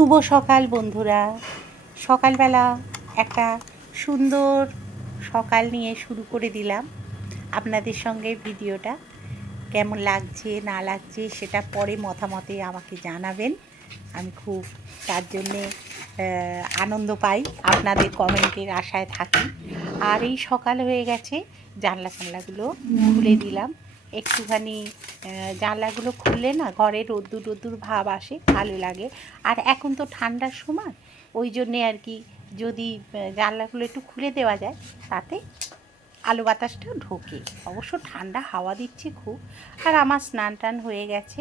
শুভ সকাল বন্ধুরা। সকালবেলা একটা সুন্দর সকাল নিয়ে শুরু করে দিলাম। আপনাদের সঙ্গে ভিডিওটা কেমন লাগছে না লাগছে সেটা পরে মতামতে আমাকে জানাবেন। আমি খুব তার জন্যে আনন্দ পাই, আপনাদের কমেন্টের আশায় থাকি। আর এই সকাল হয়ে গেছে, জানলাগুলো খুলে দিলাম একটুখানি। জানলাগুলো খুললে না ঘরে রোদ্দুর রোদ্দুর ভাব আসে, ভালো লাগে। আর এখন তো ঠান্ডার সময়, ওই জন্যে আর কি যদি জানলাগুলো একটু খুলে দেওয়া যায় তাতে আলো বাতাসটা ঢোকে। অবশ্য ঠান্ডা হাওয়া দিচ্ছে খুব। আর আমার স্নান টান হয়ে গেছে,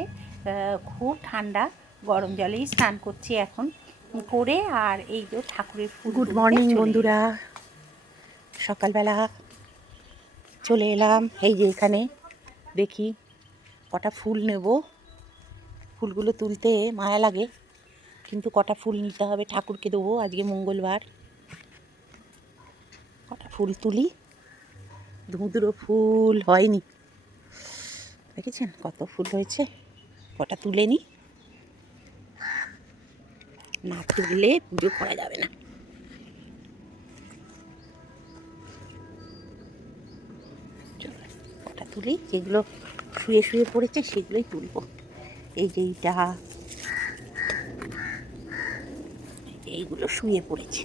খুব ঠান্ডা, গরম জলেই স্নান করছি এখন করে। আর এই যে ঠাকুরের ফুল, গুড মর্নিং বন্ধুরা। সকালবেলা চলে এলাম, এই যে এখানে দেখি কটা ফুল নেব। ফুলগুলো তুলতে মায়া লাগে, কিন্তু কটা ফুল নিতে হবে, ঠাকুরকে দেবো আজকে মঙ্গলবার। কটা ফুল তুলি, ধুঁধুরো ফুল হয়নি, দেখেছেন কত ফুল হয়েছে, কটা তুলে নি, না তুললে পুজো করা যাবে না। কটা তুলি, যেগুলো শুয়ে শুয়ে পড়েছে সেগুলোই তুলবো। এই যে এইগুলো শুয়ে পড়েছে।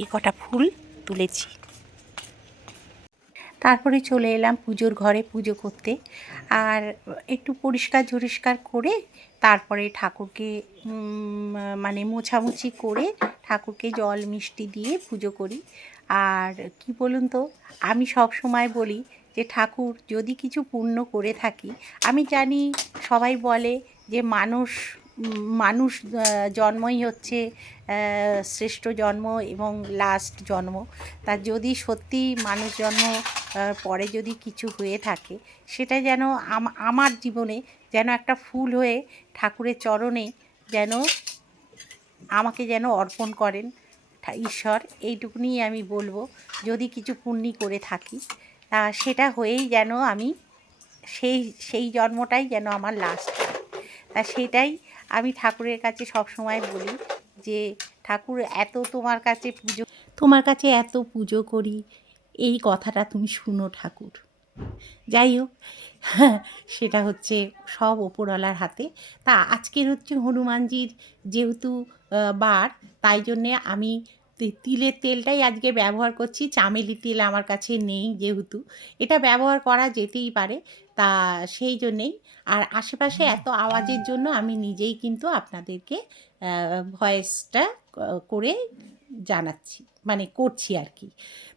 এই কটা ফুল তুলেছি, তারপরে চলে এলাম পুজোর ঘরে পুজো করতে। আর একটু পরিষ্কার করে তারপরে ঠাকুরকে মানে মোছামুছি করে ঠাকুরকে জল মিষ্টি দিয়ে পুজো করি। আর কি বলুন তো, আমি সব সময় বলি যে ঠাকুর যদি কিছু পুণ্য করে থাকি, আমি জানি সবাই বলে যে মানুষ জন্মই হচ্ছে শ্রেষ্ঠ জন্ম এবং লাস্ট জন্ম। তা যদি সত্যি মানুষ জন্ম পরে যদি কিছু হয়ে থাকে, সেটা যেন আমার জীবনে যেন একটা ফুল হয়ে ঠাকুরের চরণে যেন আমাকে যেন অর্পণ করেন ঈশ্বর। এইটুকুনি আমি বলবো, যদি কিছু পুণ্য করে থাকি তা সেটা হয়েই যেন আমি সেই জন্মটাই যেন আমার লাস্ট হয়। তা সেটাই আমি ঠাকুরের কাছে সব সময় বলি যে ঠাকুর তোমার কাছে এত পুজো করি, এই কথাটা তুমি শুনো ঠাকুর। যাই হোক, সেটা হচ্ছে সব ওপরওয়ালার হাতে। তা আজকের হচ্ছে হনুমানজির যেহেতু বার, তাই জন্যে আমি তিলের তেলটাই আজকে ব্যবহার করছি। চামেলি তেল আমার কাছে নেই, যেহেতু এটা ব্যবহার করা যেতেই পারে, তা সেই জন্যেই। আর আশেপাশে এত আওয়াজের জন্য আমি নিজেই কিন্তু আপনাদেরকে ভয়েসটা করে জানাচ্ছি, মানে করছি আর কি।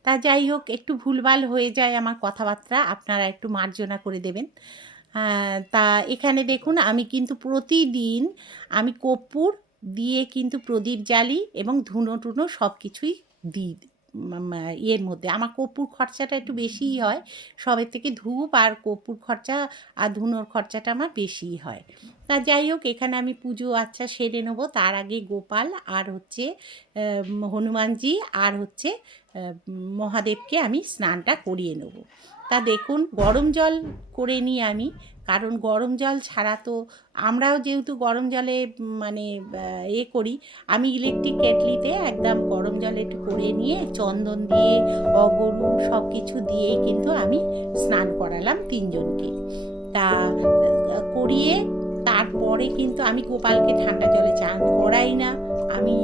তা যাই হোক, একটু ভুলভাল হয়ে যায় আমার কথাবার্তা, আপনারা একটু মার্জনা করে দেবেন। তা এখানে দেখুন, আমি কিন্তু প্রতিদিন আমি কর্পূর দিয়ে কিন্তু প্রদীপ জ্বালি এবং ধুনো টুনো সব কিছুই দিই। এর মধ্যে আমার কর্পূর খরচাটা একটু বেশিই হয়, সবের থেকে ধূপ আর কর্পূর খরচা আর ধুনোর খরচাটা আমার বেশিই হয়। তা যাই হোক, এখানে আমি পুজো আচ্ছা সেরে নেবো। তার আগে গোপাল আর হচ্ছে হনুমানজি আর হচ্ছে মহাদেবকে আমি স্নানটা করিয়ে নেব। তা দেখুন, গরম জল করে নিই আমি, কারণ গরম জল ছাড়া তো আমরাও যেহেতু গরম জলে মানে করি, আমি ইলেকট্রিক কেটলিতে একদম গরম জলে একটু করে নিয়ে চন্দন দিয়ে অগরু সব কিছু দিয়েই কিন্তু আমি স্নান করালাম তিনজনকে। তা করিয়ে তারপরে কিন্তু আমি গোপালকে ঠান্ডা জলে চান করাই না, আমি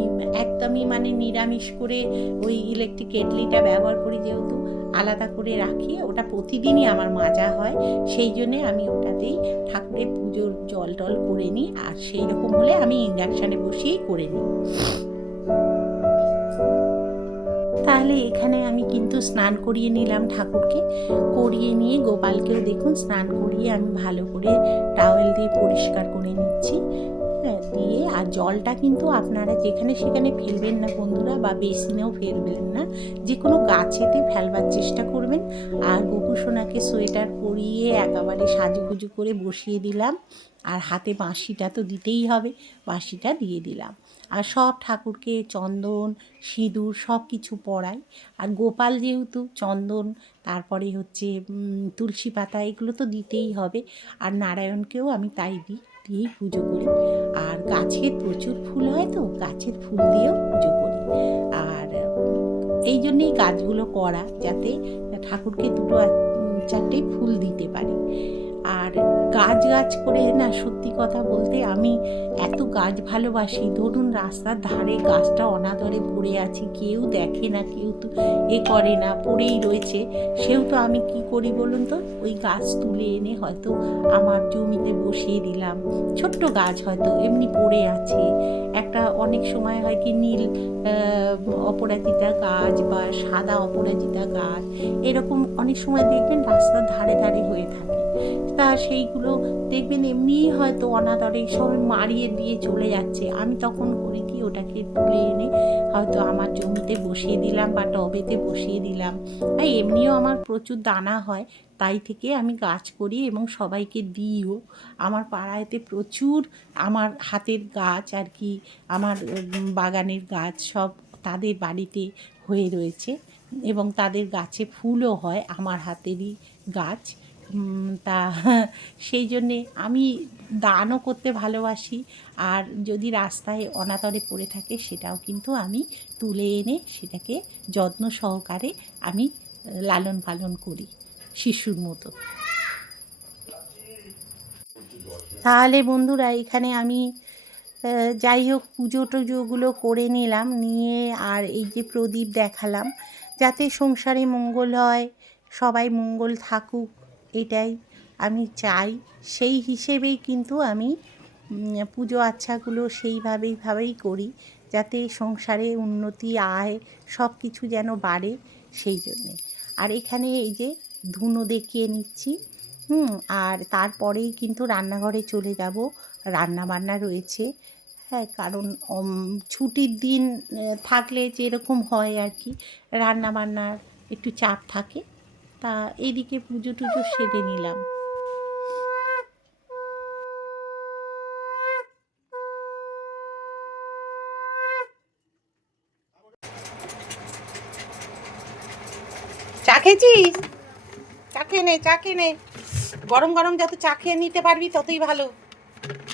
একদমই মানে নিরামিষ করে ওই ইলেকট্রিক কেটলিটা ব্যবহার করি, যেহেতু আলাদা করে রাখি, ওটা প্রতিদিনই আমার মাজা হয়, সেই জন্যে আমি ওটাতেই ঠাকুরের পুজোর জল টল করে নিই। আর সেই রকম হলে আমি ইন্ডাকশানে বসিয়েই করে নিই। তাহলে এখানে আমি কিন্তু স্নান করিয়ে নিলাম ঠাকুরকে, করিয়ে নিয়ে গোপালকেও দেখুন স্নান করিয়ে আমি ভালো করে টাওয়েল দিয়ে পরিষ্কার করে নিচ্ছি। হ্যাঁ, দিয়ে আর জলটা কিন্তু আপনারা যেখানে সেখানে ফেলবেন না বন্ধুরা, বা বেসিনেও ফেলবেন না, যে কোনো গাছেতে ফেলবার চেষ্টা করবেন। আর গোপুসোনাকে সোয়েটার পরিয়ে একেবারে সাজুগুজু করে বসিয়ে দিলাম, আর হাতে বাঁশিটা তো দিতেই হবে, বাঁশিটা দিয়ে দিলাম। আর সব ঠাকুরকে চন্দন সিঁদুর সব কিছু পরাই। আর গোপাল যেহেতু চন্দন, তারপরে হচ্ছে তুলসী পাতা, এগুলো তো দিতেই হবে। আর নারায়ণকেও আমি তাই দিয়েই পুজো করি। আর গাছের প্রচুর ফুল হয় তো, গাছের ফুল দিয়েও পুজো করি। আর এই জন্যেই গাছগুলো করা, যাতে ঠাকুরকে দুটো চারটে ফুল দিতে পারি। আর গাছ করে না, সত্যি কথা বলতে আমি এত গাছ ভালোবাসি। ধরুন রাস্তার ধারে গাছটা অনাদরে পড়ে আছে, কেউ দেখে না, কেউ তো করে না, পড়েই রয়েছে, সেও তো আমি কি করি বলুন তো, ওই গাছ তুলে এনে হয়তো আমার জমিতে বসিয়ে দিলাম। ছোট্ট গাছ হয়তো এমনি পড়ে আছে, একটা অনেক সময় হয় কি নীল অপরাজিতা গাছ বা সাদা অপরাজিতা গাছ, এরকম অনেক সময় দেখবেন রাস্তার ধারে হয়ে থাকে। তা সেইগুলো দেখবেন এমনিই হয়তো অনাদরে সবাই মারিয়ে দিয়ে চলে যাচ্ছে, আমি তখন করি কি, ওটাকে তুলে এনে হয়তো আমার জমিতে বসিয়ে দিলাম বা টবেতে বসিয়ে দিলাম। আর এমনিও আমার প্রচুর দানা হয়, তাই থেকে আমি গাছ করি এবং সবাইকে দিইও। আমার পাড়ায়তে প্রচুর আমার হাতের গাছ আর কি, আমার বাগানের গাছ সব তাদের বাড়িতে হয়ে রয়েছে, এবং তাদের গাছে ফুলও হয় আমার হাতেরই গাছ। তা সেই জন্যে আমি দানও করতে ভালোবাসি। আর যদি রাস্তায় অনাদরে পড়ে থাকে, সেটাও কিন্তু আমি তুলে এনে সেটাকে যত্ন সহকারে আমি লালন পালন করি শিশুর মতো। তাহলে বন্ধুরা, এখানে আমি যাই হোক পুজো টুজোগুলো করে নিলাম, নিয়ে আর এই যে প্রদীপ দেখালাম, যাতে সংসারে মঙ্গল হয়, সবাই মঙ্গল থাকুক, এটাই আমি চাই। সেই হিসেবেই কিন্তু আমি পুজো আচ্ছাগুলো সেইভাবেই করি, যাতে সংসারে উন্নতি আয় সব কিছু যেন বাড়ে, সেই জন্যে। আর এখানে এই যে ধুনো দেখিয়ে নিচ্ছি। আর তারপরেই কিন্তু রান্নাঘরে চলে যাব, রান্না বান্না রয়েছে। হ্যাঁ, কারণ ছুটির দিন থাকলে যেরকম হয় আর কি, রান্না বান্নার একটু চাপ থাকে। তা এইদিকে পুজো টুজো সেরে নিলাম। চা খেয়েছিস? চা খেয়ে নে, গরম গরম যত চা খেয়ে নিতে পারবি ততই ভালো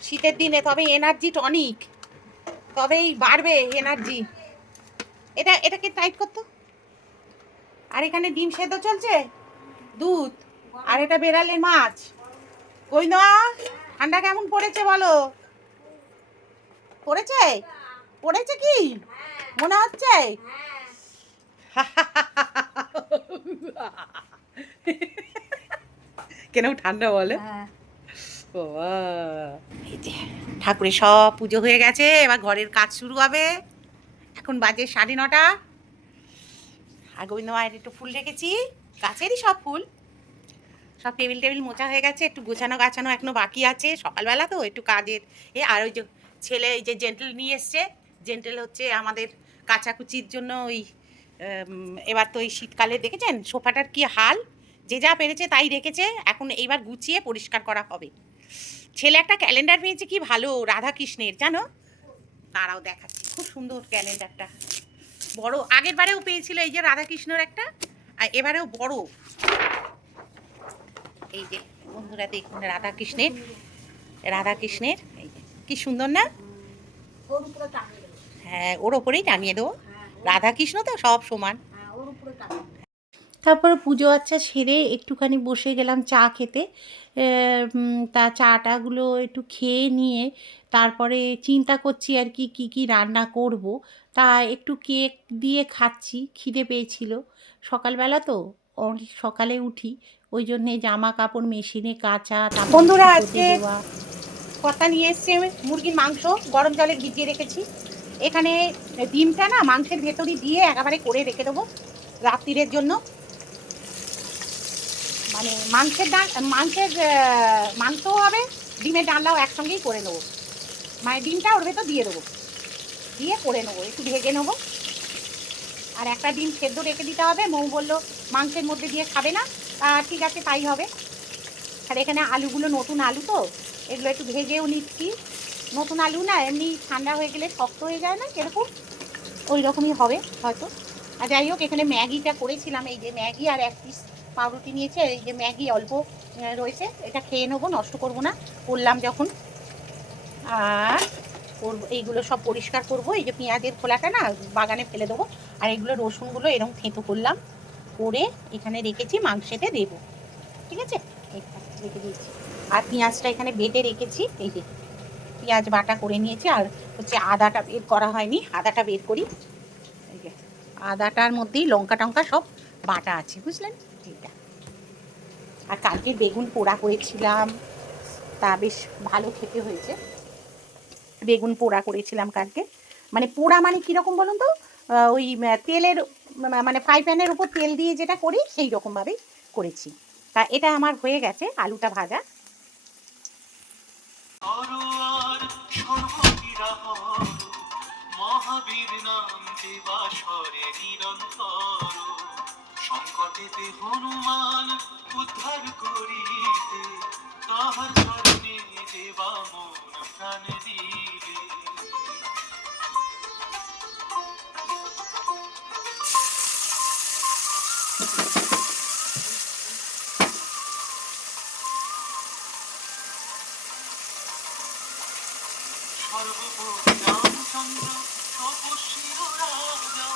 শীতের দিনে, তবে এনার্জি টনিক, তবেই বাড়বে এনার্জি। এটাকে টাইট করতো। আর এখানে ডিম সেদ্ধ চলছে, দুধ, আর এটা বেড়ালের মাছ। কই না, ঠান্ডা কেমন পড়েছে বলো? পড়েছে? পড়েছে কি মনে হচ্ছে? কেন ঠান্ডা বলে? বাবা, এই যে ঠাকুরের সব পুজো হয়ে গেছে, এবার ঘরের কাজ শুরু হবে। এখন বাজে 9:30। আর গোবিন্দ মায়ের একটু ফুল রেখেছি, গাছেরই সব ফুল, সব টেবিল মোছা হয়ে গেছে, একটু গোছানো গাছানো এখনো বাকি আছে, সকালবেলা তো একটু কাজের আর ওই যে ছেলে এই যে জেন্টেল নিয়ে এসছে, জেন্টেল হচ্ছে আমাদের কাচাকুচির জন্য। ওই এবার তো এই শীতকালে দেখেছেন সোফাটার কি হাল, যে যা পেরেছে তাই রেখেছে, এখন এইবার গুছিয়ে পরিষ্কার করা হবে। ছেলে একটা ক্যালেন্ডার পেয়েছে, কি ভালো, রাধাকৃষ্ণের, জানো? তারাও দেখাচ্ছে, খুব সুন্দর ক্যালেন্ডারটা, বড়, আগের বারেও পেয়েছিল এই যে রাধাকৃষ্ণর একটা, আর এবারেও বড়। এই যে বন্ধুরা দেখুন, রাধাকৃষ্ণের এই যে কি সুন্দর না? হ্যাঁ, ওর ওপরেই টাঙিয়ে দেবো, রাধাকৃষ্ণ তো সব সমান। তারপর পুজো আচ্ছা সেরে একটুখানি বসে গেলাম চা খেতে। তা চাটাগুলো একটু খেয়ে নিয়ে তারপরে চিন্তা করছি আর কি কী রান্না করব। তা একটু কেক দিয়ে খাচ্ছি, খিদে পেয়েছিল, সকালবেলা তো অনেক সকালে উঠি, ওই জন্যে জামা কাপড় মেশিনে কাচা, তারপর বন্ধুরা আজকে কথা নিয়ে এসছে মুরগির মাংস, গরম জলে ভিজিয়ে রেখেছি। এখানে ডিমটা না মাংসের ভেতরই দিয়ে একেবারে করে রেখে দেবো রাত্রিরের জন্য, মানে মাংসের মাংসও হবে, ডিমের ডালনাও একসঙ্গেই করে নেবো। মানে ডিমটা ওর ভেতর দিয়ে দেবো, দিয়ে করে নেবো, একটু ভেজে নেবো। আর একটা ডিম সেদ্ধ রেখে দিতে হবে। মৌ বললো মাংসের মধ্যে দিয়ে খাবে না, ঠিক আছে তাই হবে। আর এখানে আলুগুলো নতুন আলু তো, এগুলো একটু ভেজেও নিচ্ছি। নতুন আলু না এমনি ঠান্ডা হয়ে গেলে শক্ত হয়ে যায় না কিরকম, ওই রকমই হবে হয়তো। আর যাই হোক, এখানে ম্যাগিটা করেছিলাম, এই যে ম্যাগি আর 1 পিস পাউরুটি নিয়েছে, এই যে ম্যাগি অল্প রয়েছে, এটা খেয়ে নেবো, নষ্ট করবো না করলাম যখন। আর এইগুলো সব পরিষ্কার করবো। এই যে পেঁয়াজের খোলাটা না বাগানে ফেলে দেবো। আর এগুলো রসুনগুলো এরকম থেঁতো করলাম, করে এখানে রেখেছি, মাংসেতে দেবো, ঠিক আছে, রেখে দিয়েছি। আর পেঁয়াজটা এখানে বেটে রেখেছি, এই যে পেঁয়াজ বাটা করে নিয়েছি। আর হচ্ছে আদাটা বের করা হয়নি, আদাটা বের করি। এই যে আদাটার মধ্যেই লঙ্কা টঙ্কা সব বাটা আছে, বুঝলেন এইটা। আর কালকে বেগুন পোড়া করেছিলাম, তা বেশ ভালো খেতে হয়েছে। বেগুন পোড়া করেছিলাম কালকে। মানে পোড়া মানে কীরকম বলুন তো, ওই তেলের মানে ফ্রাই প্যানের উপর তেল দিয়ে যেটা করি সেই রকমভাবেই করেছি। তা এটা আমার হয়ে গেছে, আলুটা ভাজা। মহাবীর নাম দেবাসরে নিরন্তর, সংকটেতে হনুমান উদ্ধার করিতে, তাহার চরণে দেবা মন প্রাণ দিলে। সর্বপরি রামচন্দ্র তপস্বী রাজা,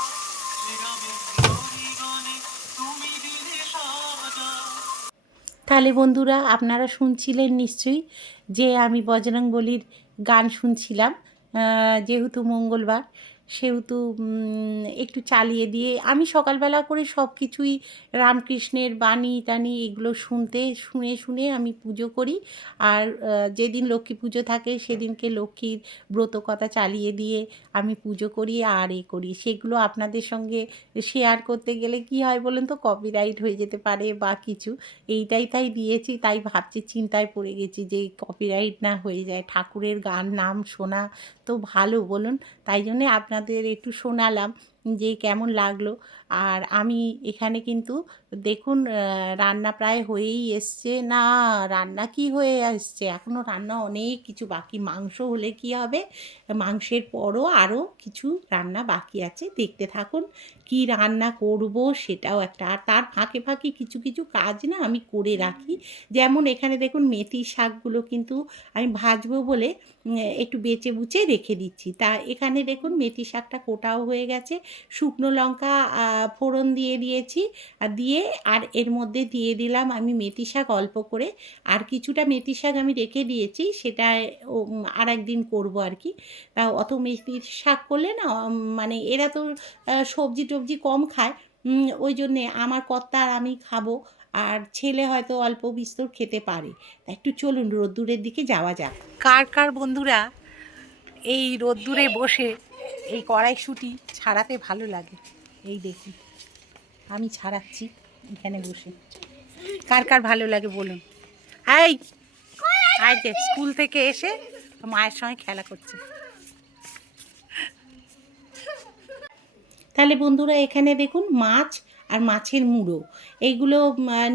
শ্রীরামের হরিগণে তুমি দিলে সাজা। তাহলে বন্ধুরা, আপনারা শুনছিলেন নিশ্চয়ই যে আমি বজরংবলীর গান শুনছিলাম। যেহেতু মঙ্গলবার, সেহেতু একটু চালিয়ে দিয়ে আমি সকালবেলা করে সব কিছুই রামকৃষ্ণের বাণী টানি এগুলো শুনে শুনে আমি পুজো করি। আর যেদিন লক্ষ্মী পুজো থাকে সেদিনকে লক্ষ্মীর ব্রত কথা চালিয়ে দিয়ে আমি পুজো করি আর করি। সেগুলো আপনাদের সঙ্গে শেয়ার করতে গেলে কি হয় বলুন তো, কপিরাইট হয়ে যেতে পারে বা কিছু, এইটাই তাই দিয়েছি। তাই ভাবছি, চিন্তায় পড়ে গেছি যে কপিরাইট না হয়ে যায়। ঠাকুরের গান নাম শোনা তো ভালো বলুন, তাই জন্যে আপনাদের একটু শোনালাম যে কেমন লাগলো। আর আমি এখানে কিন্তু দেখুন রান্না প্রায় হয়েই এসছে। না, রান্না কি হয়ে আসছে, এখনও রান্না অনেক কিছু বাকি। মাংস হলে কি হবে, মাংসের পরও আরও কিছু রান্না বাকি আছে, দেখতে থাকুন কি রান্না করব সেটাও একটা। আর তার ফাঁকে ফাঁকে কিছু কিছু কাজ না আমি করে রাখি। যেমন এখানে দেখুন মেথি শাকগুলো কিন্তু আমি ভাজবো বলে একটু বেচে বুচে রেখে দিচ্ছি। তা এখানে দেখুন মেথি শাকটা কোটাও হয়ে গেছে, শুকনো লঙ্কা ফোড়ন দিয়ে দিয়েছি, আর এর মধ্যে দিয়ে দিলাম আমি মেথি শাক অল্প করে। আর কিছুটা মেথি শাক আমি রেখে দিয়েছি, সেটা আর একদিন করবো আর কি। তা অত মেথি শাক করলে না মানে এরা তো সবজি টবজি কম খায়, ওই জন্যে আমার কর্তা আর আমি খাবো, আর ছেলে হয়তো অল্প বিস্তর খেতে পারে। তা একটু চলুন রোদ্দুরের দিকে যাওয়া যাক। কার কার বন্ধুরা এই রোদ্দুরে বসে এই কড়াইশুঁটি ছাড়াতে ভালো লাগে? এই দেখুন আমি ছাড়াচ্ছি এখানে বসে। কার কার ভালো লাগে বলুন। এই আই যে স্কুল থেকে এসে মায়ের সঙ্গে খেলা করছে। তাহলে বন্ধুরা এখানে দেখুন মাছ আর মাছের মুড়ো এইগুলো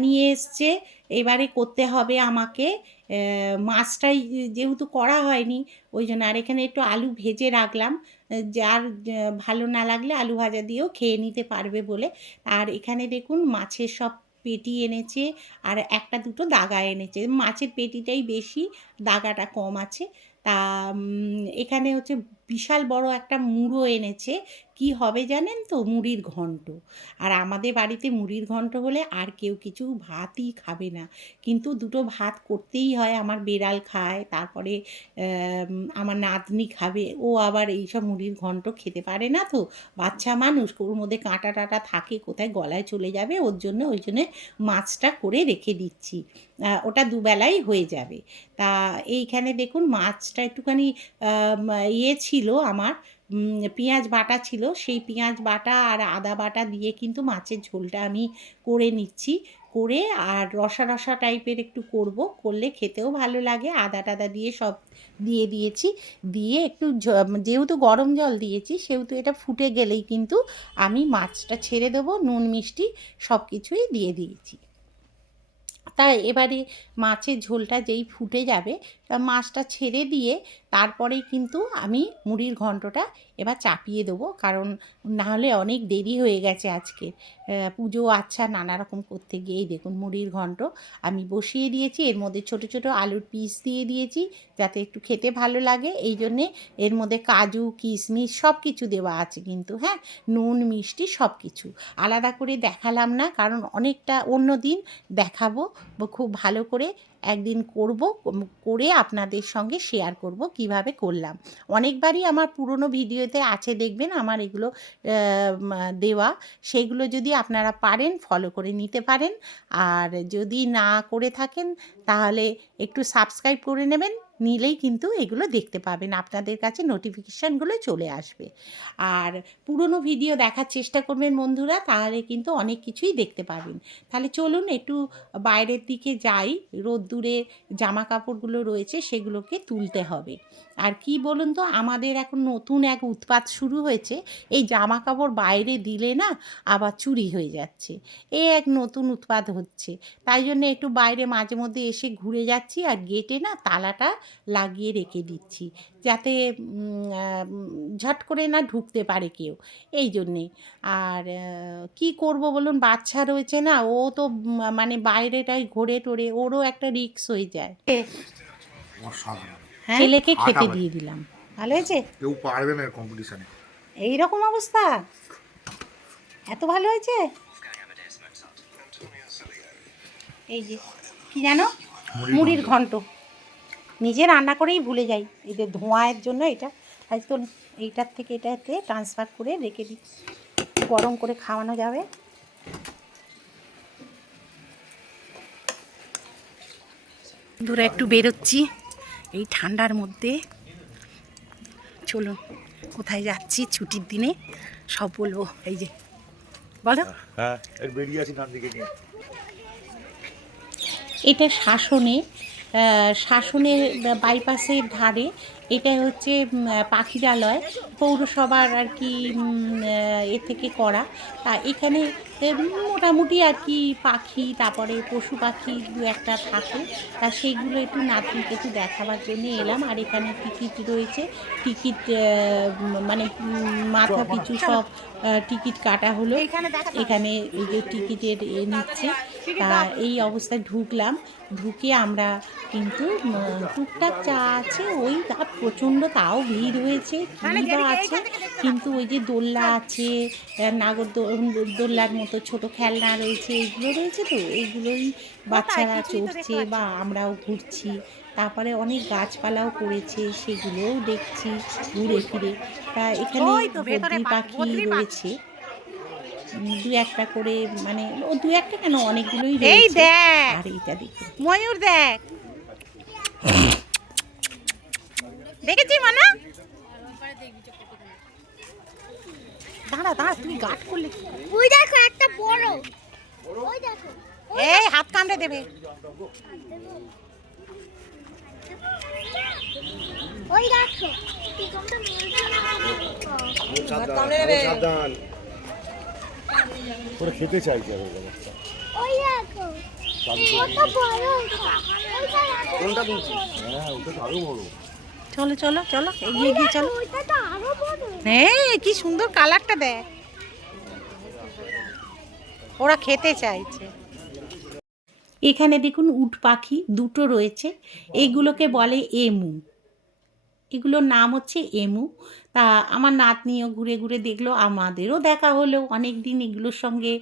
নিয়ে এসছে। এবারে করতে হবে আমাকে মাছটাই যেহেতু করা হয়নি ওই জন্য। আর এখানে একটু আলু ভেজে রাখলাম, যার ভালো না লাগলে আলু ভাজা দিয়েও খেয়ে নিতে পারবে বলে। আর এখানে দেখুন মাছের সব পেটি এনেছে, আর একটা দুটো দাগা এনেছে। মাছের পেটিটাই বেশি, দাগাটা কম আছে। তা এখানে হচ্ছে বিশাল বড় একটা মুড়ো এনেছে। কি হবে জানেন তো, মুড়ির ঘন্ট। আর আমাদের বাড়িতে মুড়ির ঘন্ট হলে আর কেউ কিছু ভাতই খাবে না, কিন্তু দুটো ভাত করতেই হয়। আমার বেড়াল খায়, তারপরে আমার নাতনি খাবে, ও আবার এইসব মুড়ির ঘন্ট খেতে পারে না, তো বাচ্চা মানুষ, ওর মধ্যে কাঁটা টাটা থাকে, কোথায় গলায় চলে যাবে, ওই জন্যে মাছটা করে রেখে দিচ্ছি। ওটা দুবেলাই হয়ে যাবে। তা এইখানে দেখুন মাছটা মাছটা একটুখানি ইয়ে ছিল আমার, পেঁয়াজ বাটা ছিল, সেই পেঁয়াজ বাটা আর আদা বাটা দিয়ে কিন্তু মাছের ঝোলটা আমি করে নিচ্ছি, করে আর রসা রসা টাইপের একটু করলে খেতেও ভালো লাগে। আদা টাদা দিয়ে সব দিয়ে দিয়েছি, দিয়ে একটু যেহেতু গরম জল দিয়েছি সেহেতু এটা ফুটে গেলেই কিন্তু আমি মাছটা ছেড়ে দেবো, নুন মিষ্টি সব কিছুই দিয়ে দিয়েছি। তাই এবারে মাছের ঝোলটা যেই ফুটে যাবে তা মাছটা ছেড়ে দিয়ে তারপরেই কিন্তু আমি মুড়ির ঘন্টটা এবার চাপিয়ে দেবো, কারণ নাহলে অনেক দেরি হয়ে গেছে আজকে, পুজো আচ্ছা নানা রকম করতে গিয়েই দেখুন মুড়ির ঘন্ট আমি বসিয়ে দিয়েছি। এর মধ্যে ছোট ছোট আলুর পিস দিয়ে দিয়েছি যাতে একটু খেতে ভালো লাগে, এই জন্যে এর মধ্যে কাজু কিশমিশ সব কিছু দেওয়া আছে কিন্তু, হ্যাঁ, নুন মিষ্টি সব কিছু আলাদা করে দেখালাম না, কারণ অনেকটা অন্য দিন দেখাবো, খুব ভালো করে একদিন করে আপনাদের সঙ্গে শেয়ার করব কিভাবে করলাম। অনেকবারই আমার পুরনো ভিডিওতে আছে, দেখবেন আমার এগুলো দেওয়া, সেগুলো যদি আপনারা পারেন ফলো করে নিতে পারেন, আর যদি না করে থাকেন তাহলে একটু সাবস্ক্রাইব করে নেবেন, নিলেই কিন্তু এগুলো দেখতে পাবেন, আপনাদের কাছে নোটিফিকেশানগুলো চলে আসবে। আর পুরনো ভিডিও দেখার চেষ্টা করবেন বন্ধুরা, তাহলে কিন্তু অনেক কিছুই দেখতে পাবেন। তাহলে চলুন একটু বাইরের দিকে যাই, রোদ্দুরে জামা কাপড়গুলো রয়েছে সেগুলোকে তুলতে হবে। আর কি বলুন তো, আমাদের এখন নতুন এক উৎপাত শুরু হয়েছে, এই জামা কাপড় বাইরে দিলে না আবার চুরি হয়ে যাচ্ছে, এই এক নতুন উৎপাত হচ্ছে। তাই জন্য একটু বাইরে মাঝে মধ্যে এসে ঘুরে যাচ্ছি, আর গেটে না তালাটা লাগিয়ে রেখে দিচ্ছি যাতে ঝট করে না ঢুকতে পারে কেউ, এই জন্যে। আর কি করব বলুন, বাচ্চা রয়েছে না, ও তো মানে বাইরেটাই ঘোরে টোরে, ওরও একটা রিস্ক হয়ে যায়। হ্যাঁ, ছেলেকে খেতে দিয়ে দিলাম, ভালো হয়েছে, কেউ পারবে না কম্পিটিশনে, এইরকম অবস্থা, এত ভালো হয়েছে। এই যে কি জানো, মুড়ির ঘন্ট নিজে রান্না করেই ভুলে যাই, এদের ধোঁয়ার জন্য এটা, আজ তো এইটার থেকে এটাতে ট্রান্সফার করে রেখে দিই, গরম করে খাওয়ানো যাবে। দূরে একটু বেরোচ্ছি এই ঠান্ডার মধ্যে, চলুন কোথায় যাচ্ছি ছুটির দিনে সব বলবো। এই যে বলো, হ্যাঁ বেরিয়ে আছি নাম দিকে নিয়ে। এটা শাসনের বাইপাসের ধারে, এটা হচ্ছে পাখিরালয়, পৌরসভার আর কি এ থেকে করা। তা এখানে মোটামুটি আর কি পাখি, তারপরে পশু পাখি দু একটা থাকে, তা সেইগুলো একটু নাতনিকে একটু দেখাবার জন্য এলাম। আর এখানে টিকিট রয়েছে, টিকিট মানে মাথা পিছু সব টিকিট কাটা হলো, এখানে এই যে টিকিটের নিচ্ছে। তা এই অবস্থায় ঢুকলাম, ঢুকে আমরা কিন্তু টুকটাক চা আছে, ওই তা প্রচণ্ড তাও ভিড় হয়েছে, কী বা আছে, কিন্তু ওই যে দোলনা আছে, দোলনার মতো ছোট খেলনা রয়েছে, এইগুলো রয়েছে, তো এইগুলোই বাচ্চারা চড়ছে বা আমরাও ঘুরছি। তারপরে অনেক গাছপালাও করেছে, সেগুলোও দেখছি ঘুরে ফিরে। তা এখানে বদ্রি পাখি রয়েছে দু একটা করে, মানে ও দু একটা কেন অনেকগুলোই রয়েছে। আর এইটা দেখুন, ময়ূর দেখ, দেখেছি মানা, দাঁড়া দাঁড়া, তুই গার্ড করলে ওই দেখো একটা বড়, ওই দেখো, এই হাত কামড়ে দেবে। ওই দেখো কি কোনটা সাবধান ওরা খেতে চাইছে, ওই দেখো কত বড়, কোনটা বলছিস? হ্যাঁ ওটা তো আরো বড়। চলো চলো চলো, এগিয়ে গিয়ে চলো। ওইটা তো আরো বড়, হ্যাঁ কি সুন্দর কালারটা দেখ, ওরা খেতে চাইছে। এখানে দেখুন উট পাখি দুটো রয়েছে, এইগুলোকে বলে এমু, এগুলোর নাম হচ্ছে এমু। তা আমার নাতনিও ঘুরে ঘুরে দেখলো, আমাদেরও দেখা হলো, অনেক দিন এগুলোর সঙ্গে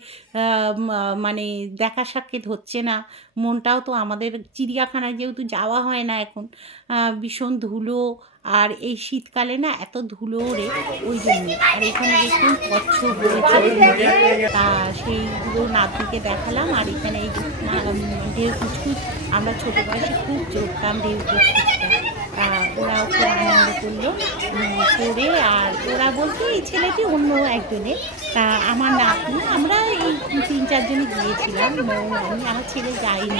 মানে দেখা সাক্ষাৎ হচ্ছে না, মনটাও তো আমাদের, চিড়িয়াখানায় যেহেতু যাওয়া হয় না এখন, ভীষণ ধুলো, আর এই শীতকালে না এত ধুলো ওড়ে, ওই জন্য। আর এখানে দেখুন কচ্ছপ রয়েছে, তা সেইগুলো নাতনিকে দেখালাম। আর এখানে এই ঢেউ কুচকুচ, আমরা ছোটো বয়সে খুব চড়তাম ঢেউ কুচকুচটা, তা ওরা ওরাও খুব আনন্দ করলো করে। আর ওরা বলতে এই ছেলেটি অন্য একজনের, তা আমার নাতনি আমরা এই 3-4 জনই গিয়েছিলাম। আমি আমার ছেলে যাইনি,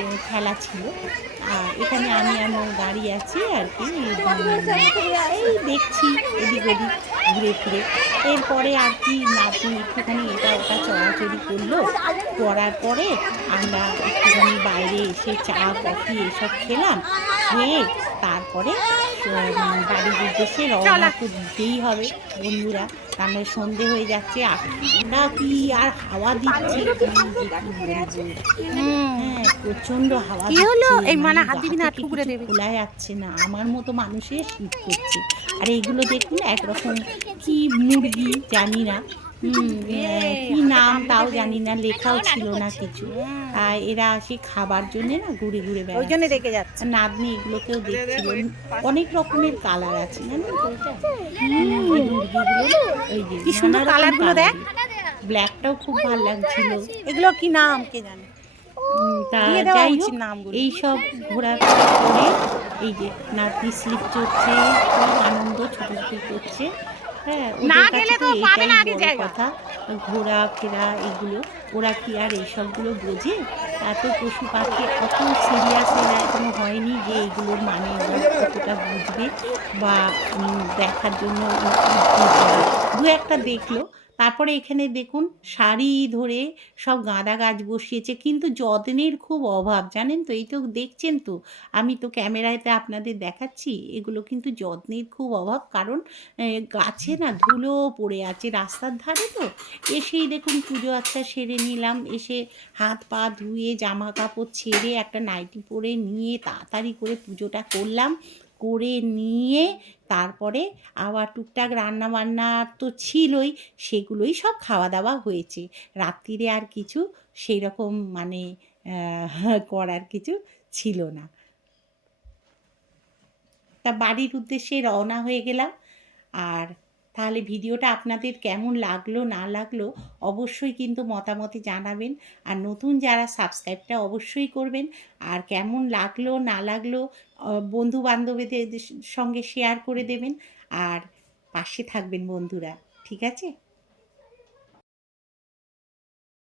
ওর খেলা ছিল। আর এখানে আমি আমার দাঁড়িয়ে আছি আর কি, এই দেখছি এদিক ওদিক ঘুরে ফিরে। এরপরে আর কি নাতনি একটুখানি এটা ওটা চড়াচড়ি করলো, করার পরে আমরা একটুখানি বাইরে এসে চা কফি এসব খেলাম, খেয়ে তারপরে বাড়ির উদ্দেশ্যে রওনা তো দিতেই হবে বন্ধুরা, তাহলে সন্ধে হয়ে যাচ্ছে। আর ঠান্ডা কি আর হাওয়া দিচ্ছে, হ্যাঁ প্রচন্ড হাওয়া দিচ্ছে, খোলা যাচ্ছে না, আমার মতো মানুষের শীত করছে। আর এইগুলো দেখুন একরকম কি মুরগি জানি না, কি নাম তাও জানি না, লেখাও ছিল না কিছু। আর এরা আসে খাবার জন্য না ঘুরে ঘুরে বেড়াচ্ছে। নাতনি এগুলোকেও দেখছিল, অনেক রকমের কালার আছে জানেন তো এটা। এই মুরগিগুলো এই যে কি সুন্দর কালারগুলো দেখ, ব্ল্যাকটাও খুব ভালো লাগছিল। এগুলো কি নাম কে জানে। তা যাই হোক এইসব ঘোরাফেরা করে এই যে নাতনি স্লিপ চড়ছে, খুব আনন্দ, ছোটাছুটি করছে। হ্যাঁ ওদের কাছে তো এটাই বড় কথা, ঘোরাফেরা এগুলো। ওরা কি আর এইসবগুলো বোঝে? এত পশু পাখি অত সিরিয়াস এরা এখনো হয়নি যে এইগুলোর মানে কতটা বুঝবে বা দেখার জন্য দু একটা দেখলো। তারপরে এখানে দেখুন সারি ধরে সব গাঁদা গাছ বসিয়েছে, কিন্তু যত্নের খুব অভাব জানেন তো। এই তো দেখছেন তো, আমি তো ক্যামেরাতে আপনাদের দেখাচ্ছি, এগুলো কিন্তু যত্নের খুব অভাব। কারণ গাছে না ধুলো পড়ে আছে রাস্তার ধারে তো। এসেই দেখুন পুজো আচ্ছা সেরে নিলাম, এসে হাত পা ধুয়ে জামা কাপড় ছেড়ে একটা নাইটি পরে নিয়ে তাড়াতাড়ি করে পুজোটা করলাম, করে নিয়ে তারপরে আবার টুকটাক রান্না বান্না তো ছিলই, সেগুলোই সব খাওয়া দাওয়া হয়েছে। রাত্রিরে আর কিছু সেই রকম মানে করার কিছু ছিল না। তা বাড়ির উদ্দেশ্যে রওনা হয়ে গেলাম। আর তাহলে ভিডিওটা আপনাদের কেমন লাগলো না লাগলো অবশ্যই কিন্তু মতামতে জানাবেন। আর নতুন যারা সাবস্ক্রাইবটা অবশ্যই করবেন। আর কেমন লাগলো না লাগলো বন্ধু বান্ধবীদের সঙ্গে শেয়ার করে দেবেন। আর পাশে থাকবেন বন্ধুরা, ঠিক আছে?